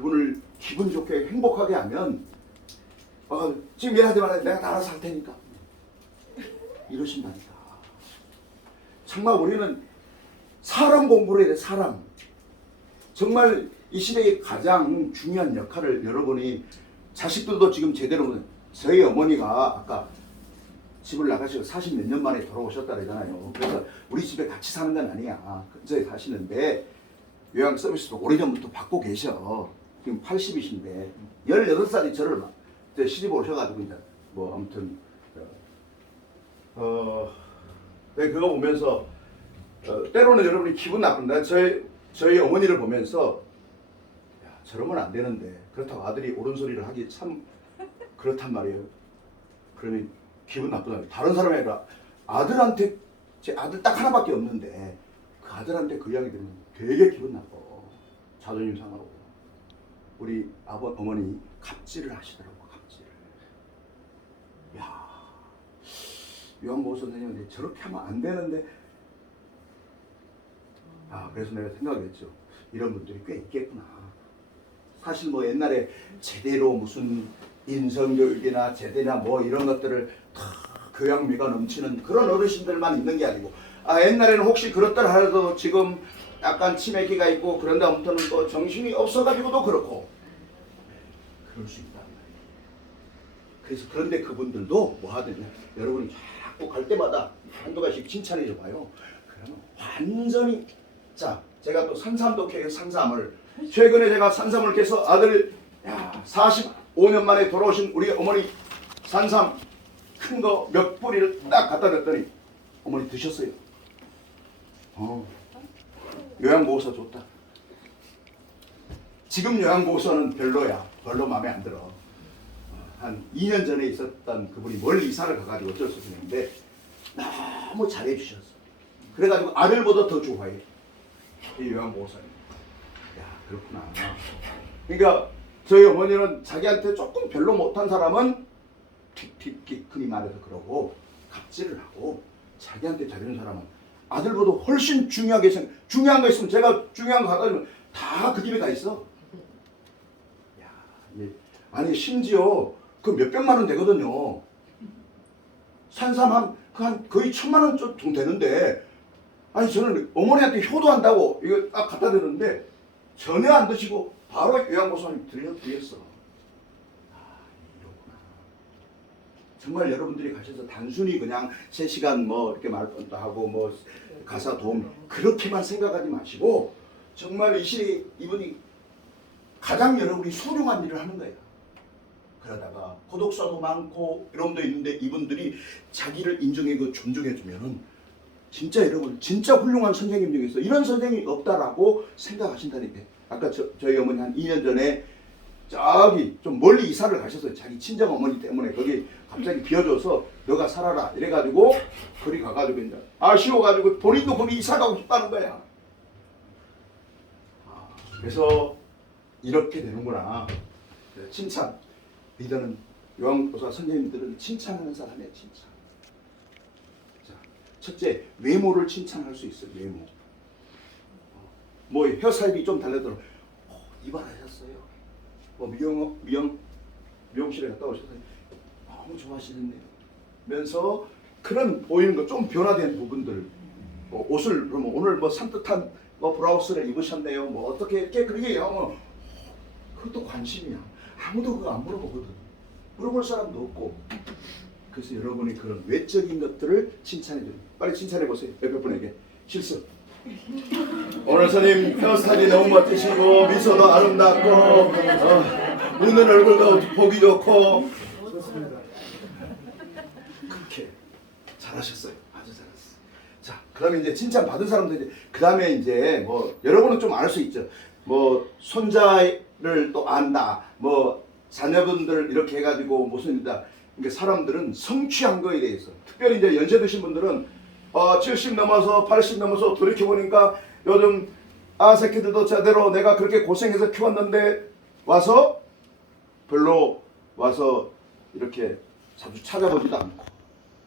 그분을 기분 좋게 행복하게 하면 어, 지금 얘하지 말아 내가 다 알아서 할 테니까 이러신다니까 정말 우리는 사람 공부를 해야 돼 사람 정말 이 시대의 가장 중요한 역할을 여러분이 자식들도 지금 제대로 저희 어머니가 아까 집을 나가시고 40 몇 년 만에 돌아오셨다 그러잖아요. 그래서 우리 집에 같이 사는 건 아니야. 근처에 사시는데 요양 서비스도 오래전부터 받고 계셔. 지금 80이신데 18살이 저를 시집 오셔가지고 이제 뭐 아무튼 어, 네, 그거 보면서 어, 때로는 여러분이 기분 나쁜데 저희 저희 어머니를 보면서 야, 저러면 안 되는데 그렇다고 아들이 옳은 소리를 하기 참 그렇단 말이에요. 그러면 기분 나쁘다. 다른 사람이 아니라 아들한테 제 아들 딱 하나밖에 없는데 그 아들한테 그 이야기 들으면 되게 기분 나빠. 자존심 상하고. 우리 아버 어머니 갑질을 하시더라고 갑질을. 야 요한보 선생님은 저렇게 하면 안 되는데 아 그래서 내가 생각했죠. 이런 분들이 꽤 있겠구나. 사실 뭐 옛날에 제대로 무슨 인성교육이나 제대나 뭐 이런 것들을 다 교양미가 넘치는 그런 어르신들만 있는 게 아니고 아 옛날에는 혹시 그렇더라 하더라도 지금 약간 치매기가 있고 그런데 아무튼 또 정신이 없어가지고도 그렇고 그럴 수 있단 말이에요. 그래서 그런데 그분들도 뭐 하느냐 여러분이 자꾸 갈 때마다 한두 가지씩 칭찬해 줘봐요. 그러면 완전히 자 제가 또 산삼도 캐서 산삼을 최근에 제가 산삼을 캐서 아들 야 45년 만에 돌아오신 우리 어머니 산삼 큰 거 몇 뿌리를 딱 갖다 줬더니 어머니 드셨어요. 어 요양보호사 좋다. 지금 요양보호사는 별로야. 별로 마음에 안 들어. 어, 한 2년 전에 있었던 그분이 멀리 이사를 가가지고 어쩔 수 없는데 너무 잘해주셨어. 그래가지고 아들보다 더 좋아해. 이 요양보호사님. 야 그렇구나. 그러니까 저희 어머니는 자기한테 조금 별로 못한 사람은 틱틱틱 흔히 말해서 그러고 갑질을 하고 자기한테 잘하는 사람은 아들보다 훨씬 중요하게 생각. 중요한 거 있으면 제가 중요한 거 갖다 주면 다 그 집에 다 있어. 야, 이게 아니 심지어 그 몇백만 원 되거든요. 산삼 한, 그 한 거의 천만 원좀 되는데 아니 저는 어머니한테 효도한다고 이거 딱 갖다 드렸는데 전혀 안 드시고 바로 요양보호사님 드렸어. 아, 이렇구나. 정말 여러분들이 가셔서 단순히 그냥 3시간 뭐 이렇게 말도 하고 뭐 가사 도움 그렇게만 생각하지 마시고 정말 이 시대에 이분이 가장 여러분이 소중한 일을 하는 거예요. 그러다가 고독사도 많고 이런도 있는데 이분들이 자기를 인정해 그 존중해 주면은 진짜 여러분 진짜 훌륭한 선생님 중에 있어 이런 선생님이 없다라고 생각하신다니까 아까 저, 저희 어머니 한 2년 전에 저기 좀 멀리 이사를 가셨어요 자기 친정 어머니 때문에 거기 갑자기 비어줘서 너가 살아라 이래가지고 거기 가가지고 이제 아쉬워가지고 본인도 거기 이사 가고 싶다는 거야. 아, 그래서 이렇게 되는구나. 칭찬. 리더는 요한보사 선생님들은 칭찬하는 사람이야 칭찬. 자, 첫째 외모를 칭찬할 수 있어요 외모. 뭐 혀살이 좀 달라도 어, 이발하셨어요 뭐 미용 미용 미용실에 갔다 오셔서 너무 좋아하시는데요 면서 그런 보이는 거좀 변화된 부분들 뭐 옷을 그러면 오늘 뭐 산뜻한 뭐 브라우스를 입으셨네요 뭐 어떻게 그렇게 하면 그것도 관심이야. 아무도 그거 안 물어보거든. 물어볼 사람도 없고. 그래서 여러분이 그런 외적인 것들을 칭찬해 줘요. 빨리 칭찬해 보세요. 옆에 분에게. 실수. 오늘 선생님 헤어스타일이 너무 멋지시고 미소도 아름답고 어, 웃는 얼굴도 보기 좋고 그렇게 잘하셨어요. 아주 잘했어요. 자, 그다음에 이제 칭찬 받은 사람들 이제 그다음에 이제 뭐 여러분은 좀 알 수 있죠. 뭐 손자를 또 안다. 뭐 자녀분들 이렇게 해가지고 무슨 이다. 그러니까 사람들은 성취한 거에 대해서 특별히 이제 연세 드신 분들은 어, 70 넘어서 80 넘어서 돌이켜 보니까 요즘 아 새끼들도 제대로 내가 그렇게 고생해서 키웠는데 와서 별로 와서 이렇게 자주 찾아보지도 않고